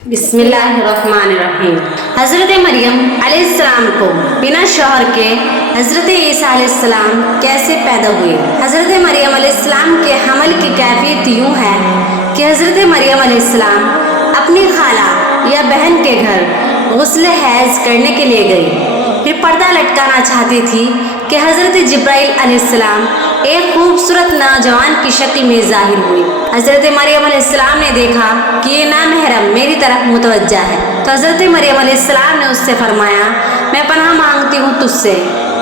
बिस्मिल्लाहिर्रहमानिर्रहीम। हज़रत मरियम अलैहिस्सलाम को बिना शौहर के हज़रत ईसा अलैहिस्सलाम कैसे पैदा हुए। हज़रत मरियम अलैहिस्सलाम के हमल की कैफियत यूँ है कि हज़रत मरियम अलैहिस्सलाम अपनी खाला या बहन के घर गुस्ल हैज़ करने के लिए गई। फिर पर्दा लटकाना चाहती थी कि हज़रत जिब्राइल अलैहिस्सलाम एक खूबसूरत नौजवान की शक्ल में ज़ाहिर हुई। हज़रत मरियम अलैहिस्सलाम ने देखा कि ये नामहरम मेरी तरफ मुतवज्जा है, तो हज़रत मरियम अलैहिस्सलाम ने उससे फरमाया, मैं पनाह मांगती हूँ तुझसे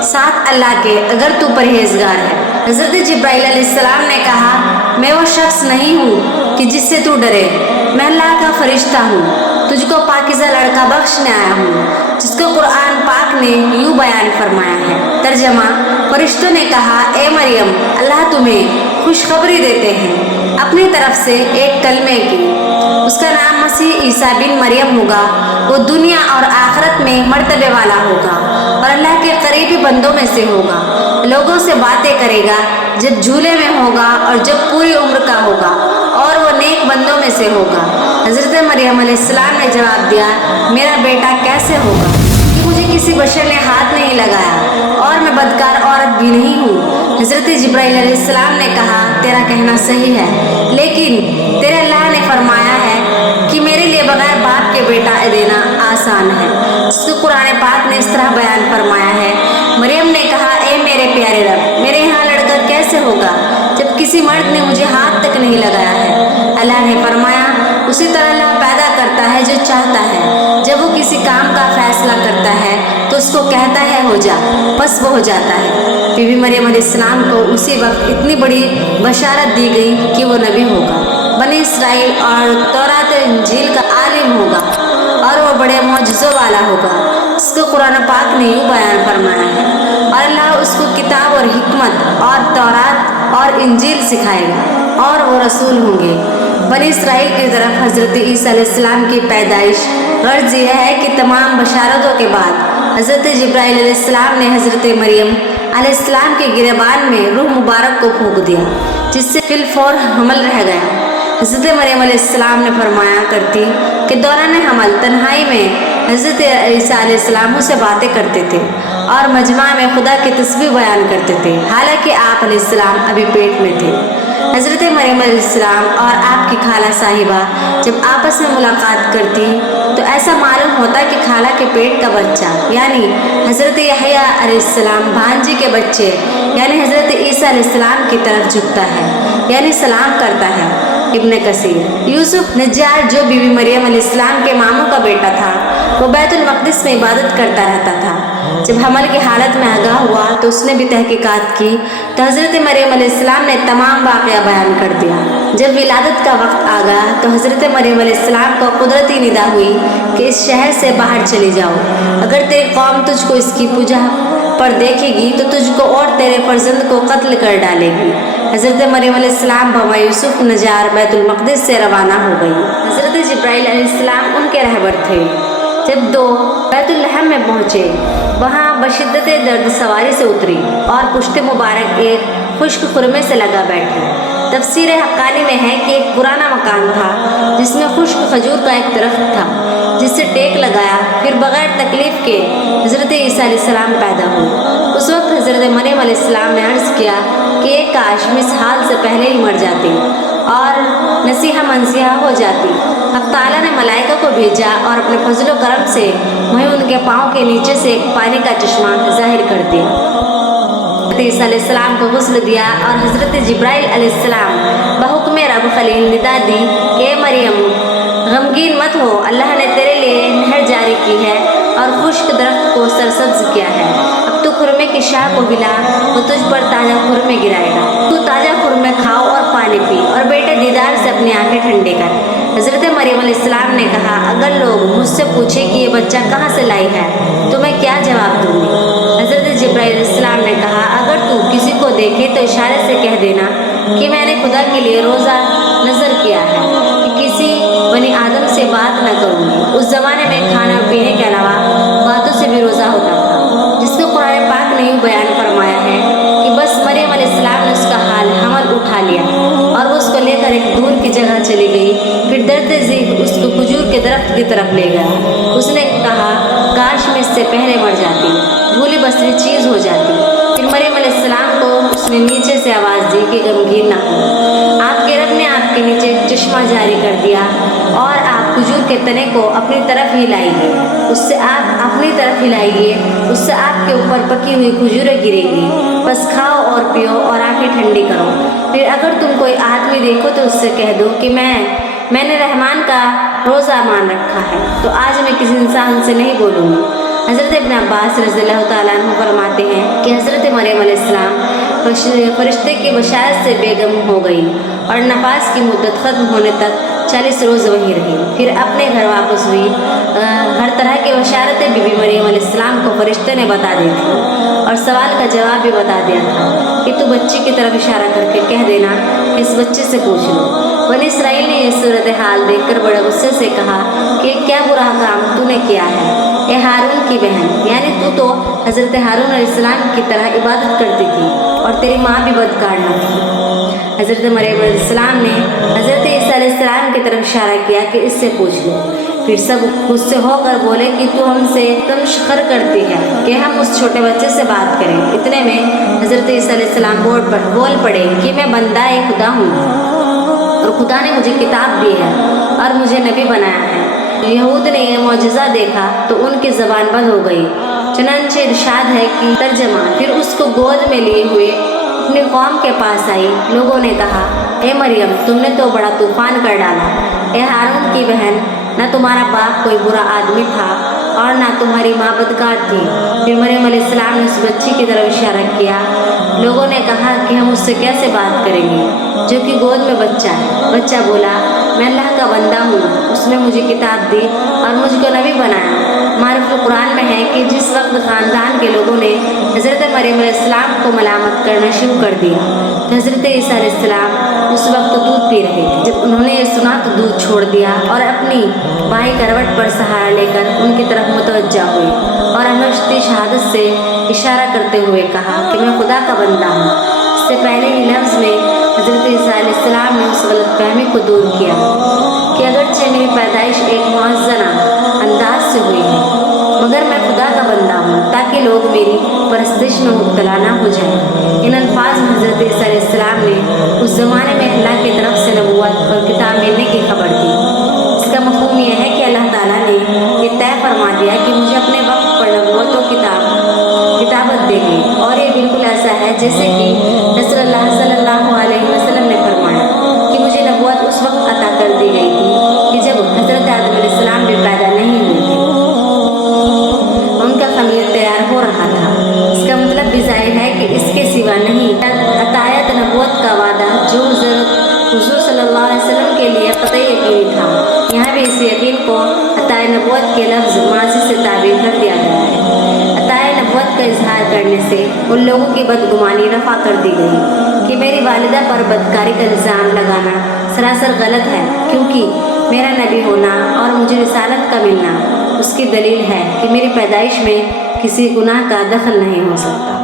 साथ अल्लाह के, अगर तू परहेजगार है। हज़रत जिब्राइल अलैहिस्सलाम ने कहा, मैं वो शख्स नहीं हूँ कि जिससे तू डरे, मैं अल्लाह का फरिश्ता हूँ, तुझको पाकीज़ा लड़का बख्शने आया हूँ, जिसको कुरान पाक ने यूँ बयान फरमाया है। तर्जमा, फरिश्तों ने कहा, ए मरियम, अल्लाह तुम्हें खुशखबरी देते हैं अपनी तरफ से एक कलमे की, उसका नाम मसीह ईसा बिन मरियम होगा। वो दुनिया और आखिरत में मर्तबे वाला होगा और अल्लाह के करीबी बंदों में से होगा। लोगों से बातें करेगा जब झूले में होगा और जब पूरी उम्र का होगा, और वो नेक बंदों में से होगा। हज़रत मरियम अलैहिस्सलाम ने जवाब दिया, मेरा बेटा कैसे होगा कि मुझे किसी बशर ने हाथ नहीं लगाया और मैं बदकार औरत भी नहीं हूँ। हज़रत जिब्राइल अलैहिस्सलाम ने कहा, तेरा कहना सही है, लेकिन तेरे अल्लाह ने फरमाया है कि मेरे लिए बगैर बाप के बेटा देना आसान है। जिसको कुरान पाक ने इस तरह बयान फरमाया है। मरियम ने कहा, ए मेरे प्यारे रब, मेरे यहाँ लड़का कैसे होगा जब किसी मर्द ने मुझे हाथ तक नहीं लगाया है। अल्लाह ने फरमाया, उसी तरह अल्लाह पैदा करता है जो चाहता है। जब वो किसी काम का फैसला करता है तो उसको कहता है हो जा, बस वो हो जाता है। बीबी मरियम अलैहिस्सलाम को उसी वक्त इतनी बड़ी बशारत दी गई कि वो नबी होगा, बनी इसराइल और तौरात इंजील का आलिम होगा और वो बड़े मौजज़ों वाला होगा। इसको कुरान पाक ने यूँ बयान फरमाया है, और अल्लाह उसको किताब और हिकमत और तौरात और इंजील सिखाएगा और वो रसूल होंगे। बनी इसराइल की तरफ हज़रत ईसा अलैहिस्सलाम की पैदाइश गर्ज यह है कि तमाम बशारतों के बाद हज़रत जिब्राइल अलैहिस्सलाम ने हज़रत मरियम अलैहिस्सलाम के गिरबान में रूह मुबारक को फूंक दिया, जिससे फिलफौर हमल रह गया। हज़रत मरियम अलैहिस्सलाम ने फरमाया करती कि दौरान हमल तन्हाई में हज़रत ईसा अलैहिस्सलाम से बातें करते थे और मजमा में खुदा की तस्बीह बयान करते थे, हालांकि आप अलैहिस्सलाम अभी पेट में थे। हज़रत मरियम अलैहिस्सलाम और आपकी खाला साहिबा जब आपस में मुलाकात करती तो ऐसा मालूम होता कि खाला के पेट का बच्चा यानी हज़रत यहया अलैहिस्सलाम भांजी के बच्चे यानी हज़रत ईसा अलैहिस्सलाम की तरफ झुकता है, यानी सलाम करता है। इब्न कसीर, यूसुफ नज्जार जो बीबी मरियम अलैहिस्सलाम के मामू का बेटा था, वो बैतुल मक़दिस में इबादत करता रहता था। जब हमल की हालत में आगाह हुआ तो उसने भी तहकीकात की तो हज़रत मरियम अलैहिस्सलाम ने तमाम वाक़या बयान कर दिया। जब विलादत का वक्त आ गया तो हज़रत मरियम अलैहिस्सलाम को कुदरती निदा हुई कि इस शहर से बाहर चली जाओ, अगर तेरी कौम तुझको इसकी पूजा पर देखेगी तो तुझको और तेरे फर्जंद को कत्ल कर डालेगी। हज़रत मरियम अलैहिस्सलाम बवा यूसुफ नजार बैतुल मक़दिस से रवाना हो गई। हज़रत जिब्राइल अलैहिस्सलाम उनके रहबर थे। जब दो बैतुल लहम में पहुँचे, वहाँ बशिद्दत दर्द सवारी से उतरी और पुश्त मुबारक एक खुश्क खुरमे से लगा बैठी। तफसीर हक्कानी में है कि एक पुराना मकान था जिसमें खुश्क खजूर का एक दरख्त था, जिससे टेक लगाया, फिर बग़ैर तकलीफ़ के हज़रत ईसा अलैहिस्सलाम पैदा हुए। उस वक्त हज़रत मरियम अलैहिस्सलाम ने अर्ज़ किया कि एक काश मैं इस हाल से पहले ही मर जाती और नसीहा मनसीहा हो जाती। हक़ ताला ने मलाइका को भेजा और अपने फजलो करम से वहीं उनके पाँव के नीचे से एक पानी का चश्मा ज़ाहिर कर दिया। हज़रत ईसा अलैहिस्सलाम को गुस्ल दिया और हज़रत जिब्राइल अलैहिस्सलाम बहुक्म रब खलील निदा दी कि मरियम गमगीन मत हो, अल्लाह ने तेरे लिए नहर जारी की है और खुश्क दरख्त को सरसब्ज किया है। अब तू खुरमे की शाह को हिला, वो तुझ पर ताज़ा खुरमे गिराएगा। तू ताज़ा खुरमे खाओ और पानी पी और बेटे दीदार से अपनी आंखें ठंडी कर। हज़रत मरियम अलैहिस्सलाम ने कहा, अगर लोग मुझसे पूछे कि ये बच्चा कहाँ से लाई है तो मैं क्या जवाब दूँगी। हज़रत जिब्राइल अलैहिस्सलाम ने कहा, अगर तू किसी को देखे तो इशारे से कह देना कि मैंने खुदा के लिए रोज़ा नज़र किया है कि किसी बनी आदम से बात न करूँगी। उस ज़माने में खाना और पीने के अलावा बातों से भी रोज़ा होता था, जिसको कुरान पाक ने यूँ बयान फरमाया है कि बस मरियम अलैहिस्सलाम ने उसका हाल हमल उठा लिया और वो उसको लेकर एक दूर की जगह चली गई। फिर दर्द ज़ीक़ उसको खजूर के दरख्त की तरफ ले गया। उसने कहा, काश मैं इससे पहले मर जाती, भूली बसरी चीज़ हो जाती। फिर मरियम अलैहिस्सलाम को उसने नीचे से आवाज़ दी कि गमगीन ना हो, आपके रब ने आपके नीचे एक चश्मा जारी कर दिया और आप खजूर के तने को अपनी तरफ हिलाइए, उससे आप अपनी तरफ हिलाइए, उससे आपके ऊपर पकी हुई खजूरें गिरेंगी, बस खाओ और पियो और आंखें ठंडी करो। फिर अगर तुम कोई आदमी देखो तो उससे कह दो कि मैंने रहमान का रोज़ा मान रखा है, तो आज मैं किसी इंसान से नहीं बोलूँगी। हज़रत इब्न अब्बास रज़ियल्लाहु ताला अन्हु फरमाते हैं कि हज़रत मरियम अलैहिस्सलाम फरिश्ते की बशारत से बेगम हो गई और नफास की मुद्दत ख़त्म होने तक 40 रोज़ वहीं रही। फिर अपने घर वापस हुई। हर तरह की बशारतें बीबी मरियम अलैहिस्सलाम को फरिश्ते ने बता दी थी और सवाल का जवाब भी बता दिया था कि तू बच्ची की तरफ इशारा करके कह देना कि इस बच्चे से पूछ लो। बनी इसराइल ने यह सूरत हाल देखकर बड़े गुस्से से कहा कि क्या बुरा काम तूने किया है, ए हारून की बहन, यानी तू तो हज़रत हारून अलैहिस्सलाम की तरह इबादत करती थी और तेरी माँ भी बदकार न थी। हज़रत मरियम अलैहिस्सलाम ने हज़रत ईसा अलैहिस्सलाम की तरफ इशारा किया कि इससे पूछ लो। फिर सब गुस्से होकर बोले कि तू हमसे तमश्खर करती है कि हम उस छोटे बच्चे से बात करें। इतने में हज़रत ईसा अलैहिस्सलाम बोल पड़े कि मैं बंदा खुदा हूँ और खुदा ने मुझे किताब दी है और मुझे नबी बनाया है। यहूद ने यह मौजज़ा देखा तो उनकी ज़बान बंद हो गई। चुनांचे इरशाद है कि तर्जमा, फिर उसको गोद में लिए हुए अपनी कौम के पास आई। लोगों ने कहा, ए मरियम, तुमने तो बड़ा तूफान कर डाला। ए हारून की बहन, न तुम्हारा बाप कोई बुरा आदमी था और ना तुम्हारी माँ बदकार थी। फिर मरियम अलैहिस्सलाम ने उस बच्ची की तरफ इशारा किया। लोगों ने कहा कि हम उससे कैसे बात करेंगे जो कि गोद में बच्चा है। बच्चा बोला, मैं अल्लाह का बंदा हूँ, उसने मुझे किताब दी और मुझको नबी बनाया। मारिफुल कुरान में है कि जिस वक्त ख़ानदान के लोगों ने हज़रत मरियम अलैहिस्सलाम को मलामत करना शुरू कर दिया तो हज़रत ईसा अलैहिस्सलाम उस वक्त दूध पी रहे थे। जब उन्होंने ये सुना तो दूध छोड़ दिया और अपनी बाई करवट पर सहारा लेकर उनकी तरफ मुतवज्जा हुए और हमेशती शहादत से इशारा करते हुए कहा कि मैं खुदा का बंदा हूँ। इससे पहले ही लफ्ज़ में हज़रत ईसा अलैहिस्सलाम ने उस गलतफहमी को दूर किया कि अगरचे मेरी पैदाइश एक मुअज़्ज़ना अंदाज से हुई है, मगर मैं खुदा का बंदा हूँ ताकि लोग मेरी परस्तिश में मुब्तला ना हो जाए। इन अल्फाज में हज़रत ईसा अलैहिस्सलाम ने उस ज़माने में अल्लाह की तरफ से नबूवत और किताब मिलने की खबर दी। इसका मफ़हूम यह है कि अल्लाह ताला ने ये तय फरमा दिया कि मुझे अपने वक्त पर नबूवत और किताबत देगी, और ये बिल्कुल ऐसा है जैसे कि रसूलुल्लाह सल्लल्लाहु अलैहि वसल्लम ने फरमाया कि मुझे नबूवत उस वक्त अता कर दी गई थी कि जब हज़रत आदम अलैहिस्सलाम भी पैदा नहीं हुए थे, उनका खमीर तैयार हो रहा था। इसका मतलब भी ज़ाहिर है कि इसके सिवा नहीं अतायत नबूवत का वादा जो हुज़ूर सल्लल्लाहु अलैहि वसल्लम के लिए क़तई यकीनी था। यहाँ भी इस यकीन को अताए नबूवत के लफ्ज़ माज़ी से ताबीर कर दिया गया है। अताए नबूवत का इजहार करने से उन लोगों की बदगुमानी रफ़ा कर दी गई कि मेरी वालिदा पर बदकारी का इल्ज़ाम लगाना सरासर गलत है, क्योंकि मेरा नबी होना और मुझे रिसालत का मिलना उसकी दलील है कि मेरी पैदाइश में किसी गुनाह का दखल नहीं हो सकता।